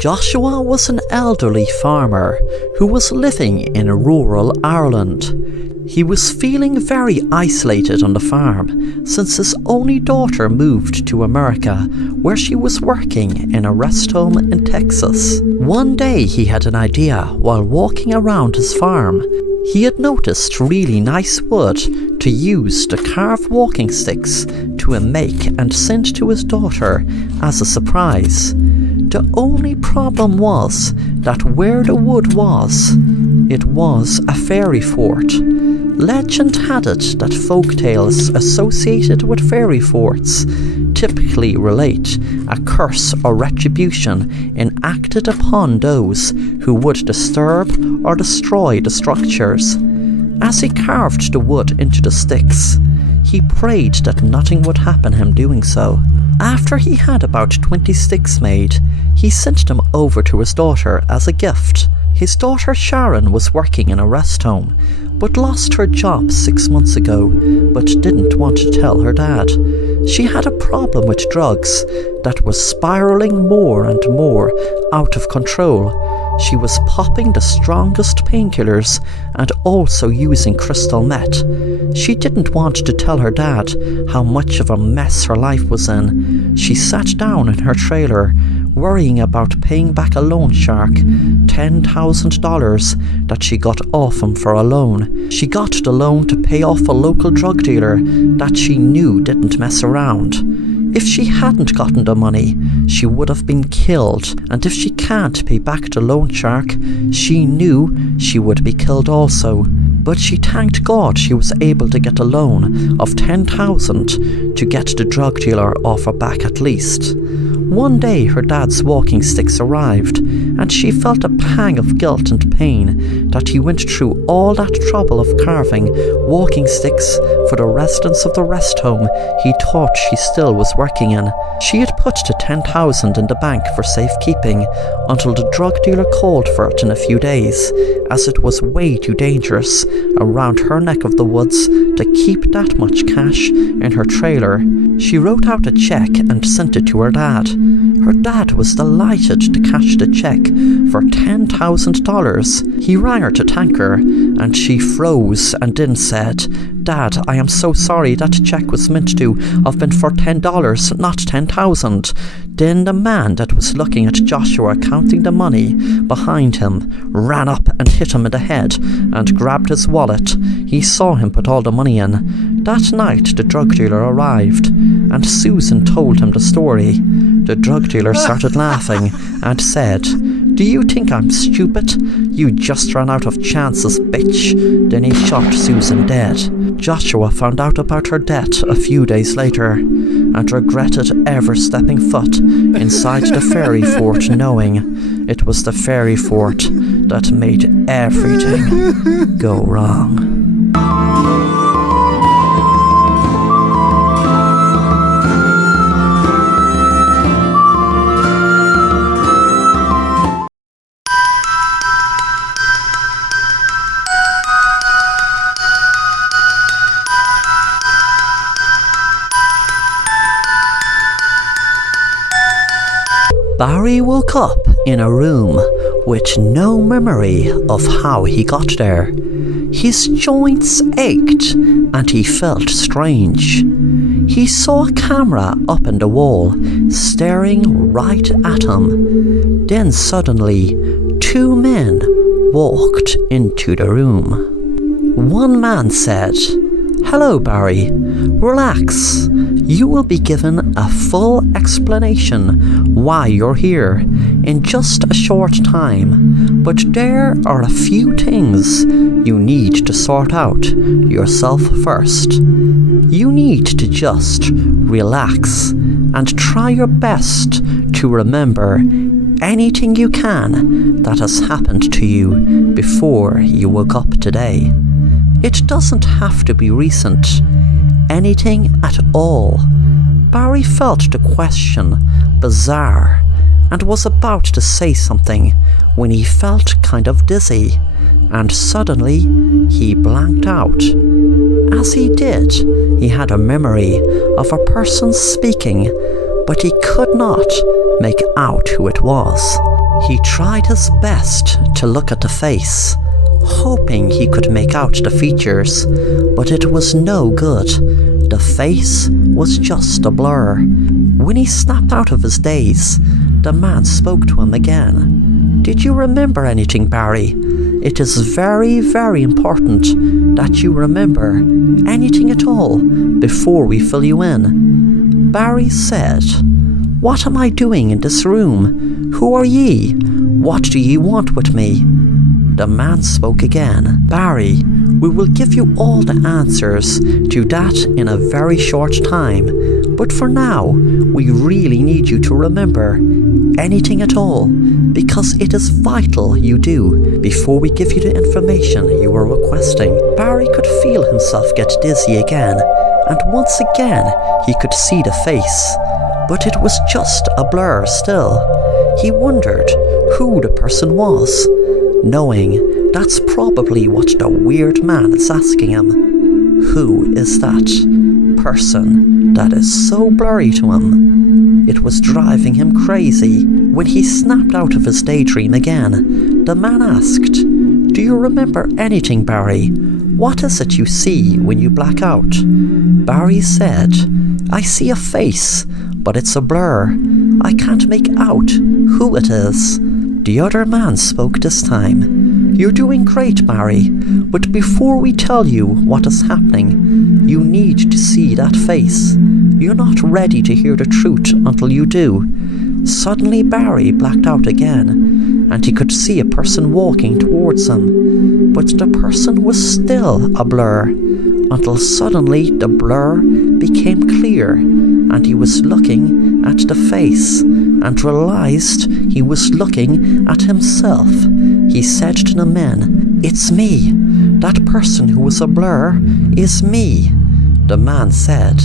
Joshua was an elderly farmer who was living in rural Ireland. He was feeling very isolated on the farm since his only daughter moved to America, where she was working in a rest home in Texas. One day he had an idea while walking around his farm. He had noticed really nice wood to use to carve walking sticks to make and send to his daughter as a surprise. The only problem was that where the wood was, it was a fairy fort. Legend had it that folk tales associated with fairy forts typically relate a curse or retribution enacted upon those who would disturb or destroy the structures. As he carved the wood into the sticks, he prayed that nothing would happen him doing so. After he had about 20 sticks made, he sent them over to his daughter as a gift. His daughter Sharon was working in a rest home, but lost her job 6 months ago, but didn't want to tell her dad. She had a problem with drugs that was spiraling more and more out of control. She was popping the strongest painkillers and also using crystal meth. She didn't want to tell her dad how much of a mess her life was in. She sat down in her trailer, worrying about paying back a loan shark $10,000 that she got off him for a loan. She got the loan to pay off a local drug dealer that she knew didn't mess around. If she hadn't gotten the money, she would have been killed, and if she can't pay back the loan shark, she knew she would be killed also. But she thanked God she was able to get a loan of $10,000 to get the drug dealer off her back at least. One day her dad's walking sticks arrived, and she felt a pang of guilt and pain that he went through all that trouble of carving walking sticks for the residents of the rest home he thought she still was working in. She had put the $10,000 in the bank for safekeeping until the drug dealer called for it in a few days, as it was way too dangerous around her neck of the woods to keep that much cash in her trailer. She wrote out a check and sent it to her dad. Her dad was delighted to cash the check for $10,000. He rang her to thank her, and she froze and then said, "Dad, I am so sorry, that check was meant to have been for $10, not $10,000. Then the man that was looking at Joshua counting the money behind him ran up and hit him in the head and grabbed his wallet. He saw him put all the money in. That night the drug dealer arrived, and Susan told him the story. The drug dealer started laughing and said, "Do you think I'm stupid? You just ran out of chances, bitch." Then he shot Susan dead. Joshua found out about her death a few days later and regretted ever stepping foot inside the fairy fort, knowing it was the fairy fort that made everything go wrong. Barry woke up in a room with no memory of how he got there. His joints ached and he felt strange. He saw a camera up in the wall, staring right at him. Then suddenly, two men walked into the room. One man said, "Hello, Barry. Relax. You will be given a full explanation why you're here in just a short time, but there are a few things you need to sort out yourself first. You need to just relax and try your best to remember anything you can that has happened to you before you woke up today. It doesn't have to be recent. Anything at all." Barry felt the question bizarre and was about to say something when he felt kind of dizzy, and suddenly he blanked out. As he did, he had a memory of a person speaking, but he could not make out who it was. He tried his best to look at the face, hoping he could make out the features, but it was no good. The face was just a blur. When he snapped out of his daze, the man spoke to him again. "Did you remember anything, Barry? It is very, very important that you remember anything at all before we fill you in." Barry said, "What am I doing in this room? Who are ye? What do ye want with me?" The man spoke again. "Barry, we will give you all the answers to that in a very short time, but for now, we really need you to remember anything at all, because it is vital you do before we give you the information you were requesting." Barry could feel himself get dizzy again, and once again he could see the face, but it was just a blur still. He wondered who the person was, knowing that's probably what the weird man is asking him. Who is that person that is so blurry to him? It was driving him crazy. When he snapped out of his daydream again, the man asked, "Do you remember anything, Barry? What is it you see when you black out?" Barry said, "I see a face, but it's a blur. I can't make out who it is." The other man spoke this time. "You're doing great, Barry, but before we tell you what is happening, you need to see that face. You're not ready to hear the truth until you do." Suddenly Barry blacked out again, and he could see a person walking towards him, but the person was still a blur, until suddenly the blur became clear, and he was looking at the face, and realized he was looking at himself. He said to the men, "It's me. That person who was a blur is me." The man said,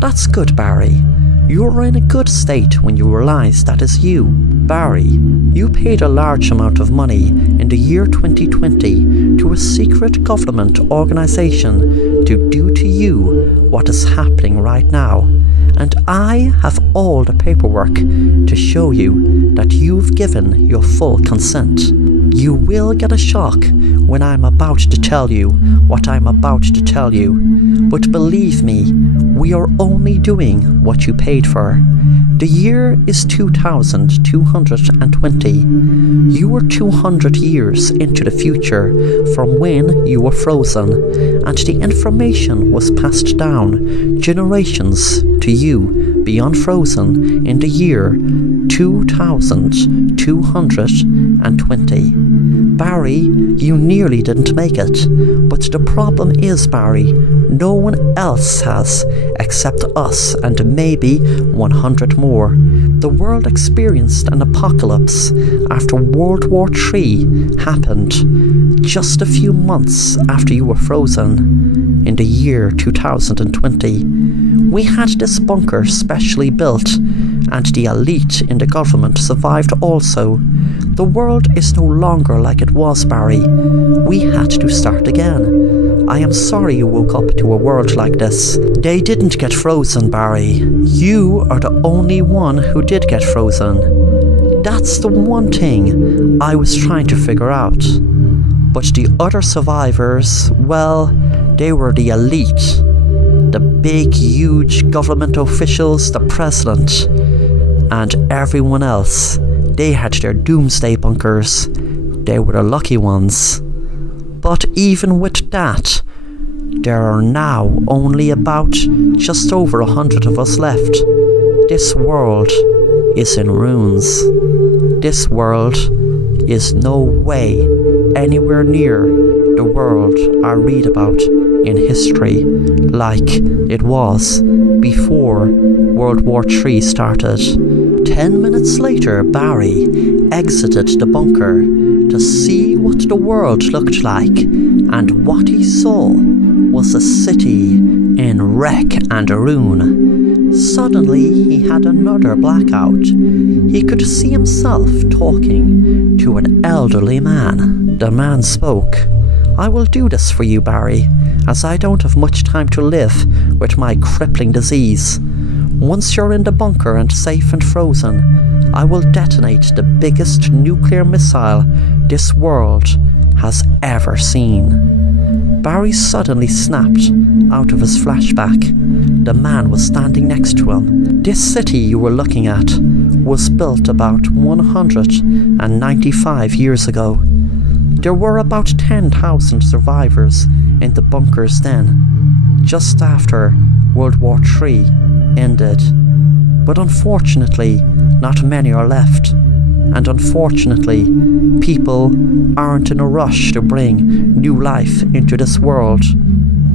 "That's good, Barry. You're in a good state when you realize that is you. Barry, you paid a large amount of money in the year 2020 to a secret government organization to do to you what is happening right now. And I have all the paperwork to show you that you've given your full consent. You will get a shock when I'm about to tell you what I'm about to tell you, but believe me, we are only doing what you paid for. The year is 2220. You were 200 years into the future from when you were frozen, and the information was passed down generations to you beyond frozen in the year 2220. Barry, you nearly didn't make it, but the problem is, Barry, no one else has except us and maybe 100 more. The world experienced an apocalypse after World War III happened just a few months after you were frozen in the year 2020. We had this bunker specially built, and the elite in the government survived also. The world is no longer like it was, Barry. We had to start again. I am sorry you woke up to a world like this. They didn't get frozen, Barry. You are the only one who did get frozen. That's the one thing I was trying to figure out. But the other survivors, well, they were the elite. The big, huge government officials, the president, and everyone else. They had their doomsday bunkers. They were the lucky ones. But even with that, there are now only about just over 100 of us left. This world is in ruins. This world is no way anywhere near the world I read about in history like it was before World War III started. 10 minutes later, Barry exited the bunker to see what the world looked like, and what he saw was a city in wreck and ruin. Suddenly he had another blackout. He could see himself talking to an elderly man. The man spoke. "I will do this for you, Barry, as I don't have much time to live with my crippling disease. Once you're in the bunker and safe and frozen, I will detonate the biggest nuclear missile this world has ever seen." Barry suddenly snapped out of his flashback. The man was standing next to him. "This city you were looking at was built about 195 years ago. There were about 10,000 survivors in the bunkers then, just after World War III ended. But unfortunately, not many are left. And unfortunately, people aren't in a rush to bring new life into this world.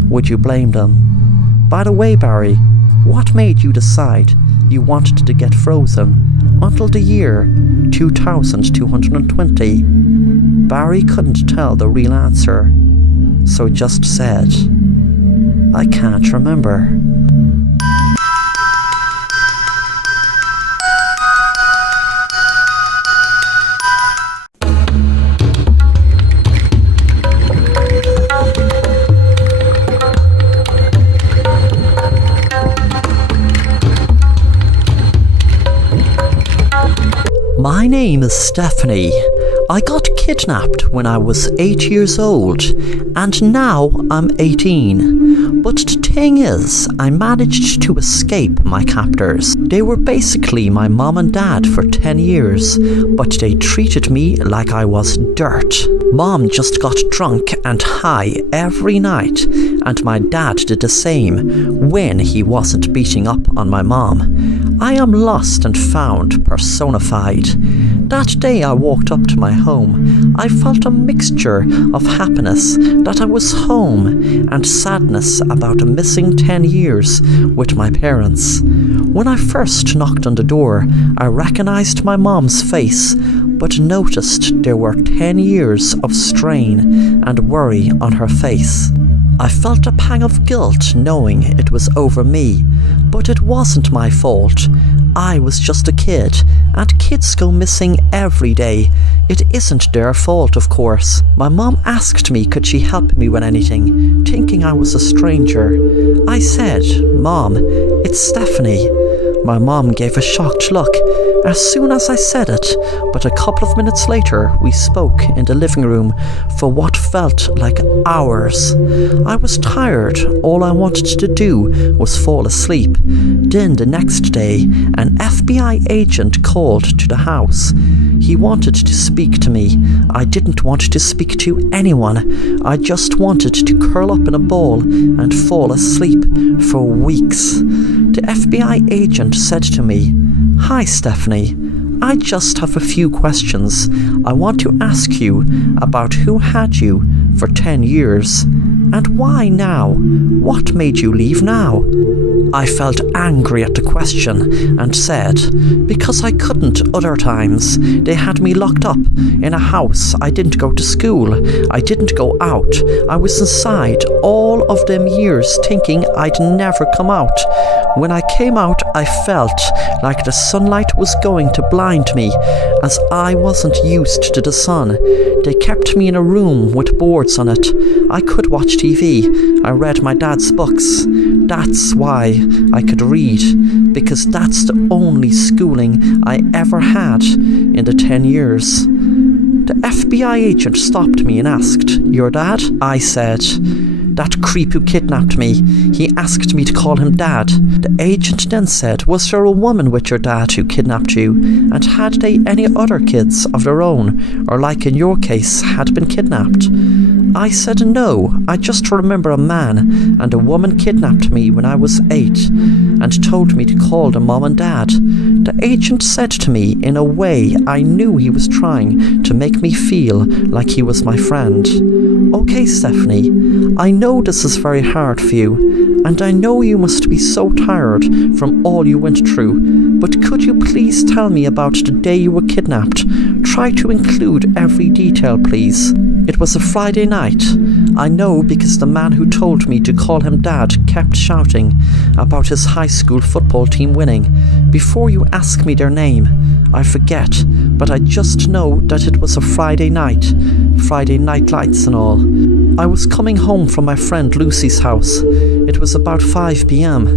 Would you blame them? By the way, Barry, what made you decide you wanted to get frozen until the year 2220? Barry couldn't tell the real answer, so just said, "I can't remember." My name is Stephanie. I got kidnapped when I was 8 years old, and now I'm 18. But the thing is, I managed to escape my captors. They were basically my mom and dad for 10 years, but they treated me like I was dirt. Mom just got drunk and high every night, and my dad did the same when he wasn't beating up on my mom. I am lost and found personified. That day I walked up to my home, I felt a mixture of happiness that I was home and sadness about missing 10 years with my parents. When I first knocked on the door, I recognized my mom's face, but noticed there were 10 years of strain and worry on her face. I felt a pang of guilt knowing it was over me, but it wasn't my fault. I was just a kid, and kids go missing every day. It isn't their fault, of course. My mom asked me could she help me with anything, thinking I was a stranger. I said, "Mom, it's Stephanie." My mom gave a shocked look as soon as I said it, but a couple of minutes later we spoke in the living room for what felt like hours. I was tired, all I wanted to do was fall asleep. Then the next day, an FBI agent called to the house. He wanted to speak to me. I didn't want to speak to anyone. I just wanted to curl up in a ball and fall asleep for weeks. The FBI agent said to me, "Hi, Stephanie. I just have a few questions. I want to ask you about who had you for 10 years. And why now? What made you leave now?" I felt angry at the question and said, "Because I couldn't other times. They had me locked up in a house. I didn't go to school. I didn't go out. I was inside all of them years thinking I'd never come out. When I came out, I felt like the sunlight was going to blind me, as I wasn't used to the sun. They kept me in a room with boards on it. I could watch TV. I read my dad's books. That's why I could read, because that's the only schooling I ever had in the 10 years. The FBI agent stopped me and asked, "Your dad?" I said, "That creep who kidnapped me. He asked me to call him Dad." The agent then said, "Was there a woman with your dad who kidnapped you? And had they any other kids of their own, or like in your case, had been kidnapped?" I said, "No, I just remember a man and a woman kidnapped me when I was 8 and told me to call them Mom and Dad." The agent said to me in a way I knew he was trying to make me feel like he was my friend, "Okay, Stephanie, I know this is very hard for you, and I know you must be so tired from all you went through, but could you please tell me about the day you were kidnapped? Try to include every detail, please." It was a Friday night. I know because the man who told me to call him Dad kept shouting about his high school football team winning. Before you ask me their name, I forget, but I just know that it was a Friday night lights and all. I was coming home from my friend Lucy's house. It was about 5 p.m,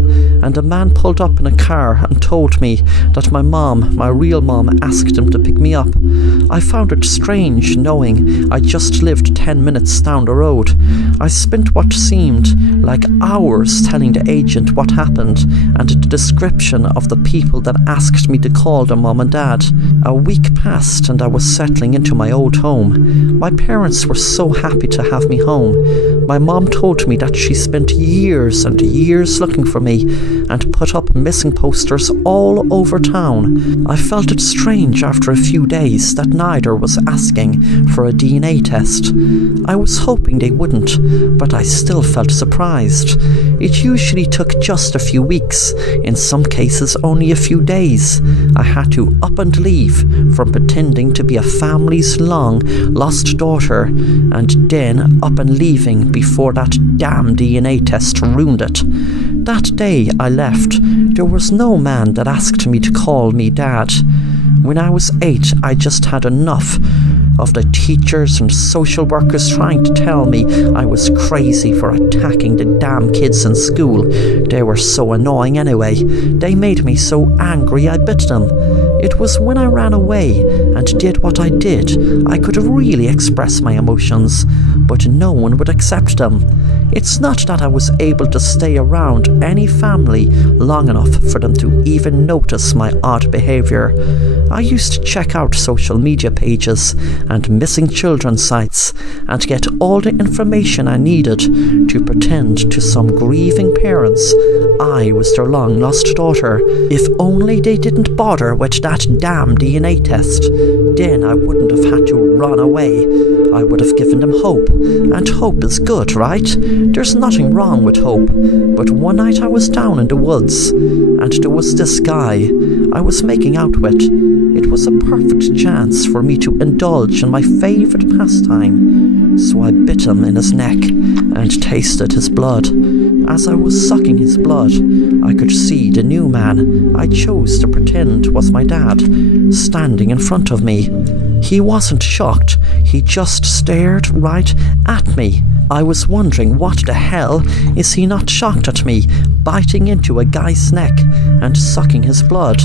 and a man pulled up in a car and told me that my mom, my real mom, asked him to pick me up. I found it strange knowing I just lived 10 minutes down the road. I spent what seemed like hours telling the agent what happened and the description of the people that asked me to call their mom and dad. A week passed and I was settling into my old home. My parents were so happy to have me home. My mom told me that she spent years and years looking for me and put up missing posters all over town. I felt it strange after a few days that neither was asking for a DNA test. I was hoping they wouldn't, but I still felt surprised. It usually took just a few weeks, in some cases only a few days. I had to up and leave from pretending to be a family's long lost daughter, and then up and leaving before that damn DNA test ruined it. That day I left, there was no man that asked me to call me dad. When I was 8, I just had enough of the teachers and social workers trying to tell me I was crazy for attacking the damn kids in school. They were so annoying anyway. They made me so angry I bit them. It was when I ran away and did what I did I could really express my emotions, but no one would accept them. It's not that I was able to stay around any family long enough for them to even notice my odd behaviour. I used to check out social media pages and missing children sites and get all the information I needed to pretend to some grieving parents I was their long lost daughter. If only they didn't bother with that damn DNA test, then I wouldn't have had to run away. I would have given them hope, and hope is good, right? There's nothing wrong with hope. But one night I was down in the woods, and there was this guy I was making out with. It was a perfect chance for me to indulge in my favourite pastime, so I bit him in his neck and tasted his blood. As I was sucking his blood, I could see the new man I chose to pretend was my dad standing in front of me. He wasn't shocked, he just stared right at me. I was wondering what the hell is he not shocked at me biting into a guy's neck and sucking his blood.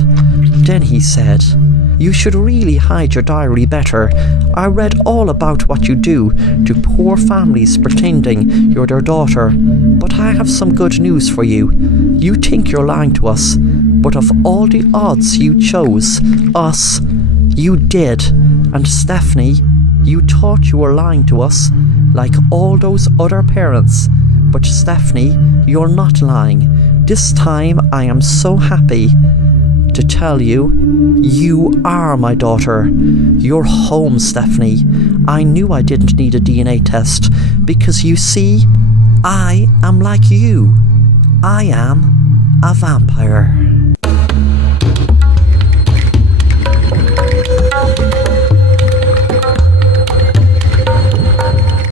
Then he said, "You should really hide your diary better. I read all about what you do to poor families pretending you're their daughter. But I have some good news for you. You think you're lying to us, but of all the odds you chose us. You did. And Stephanie, you thought you were lying to us, like all those other parents. But Stephanie, you're not lying. This time I am so happy to tell you, you are my daughter. You're home, Stephanie. I knew I didn't need a DNA test, because you see, I am like you. I am a vampire."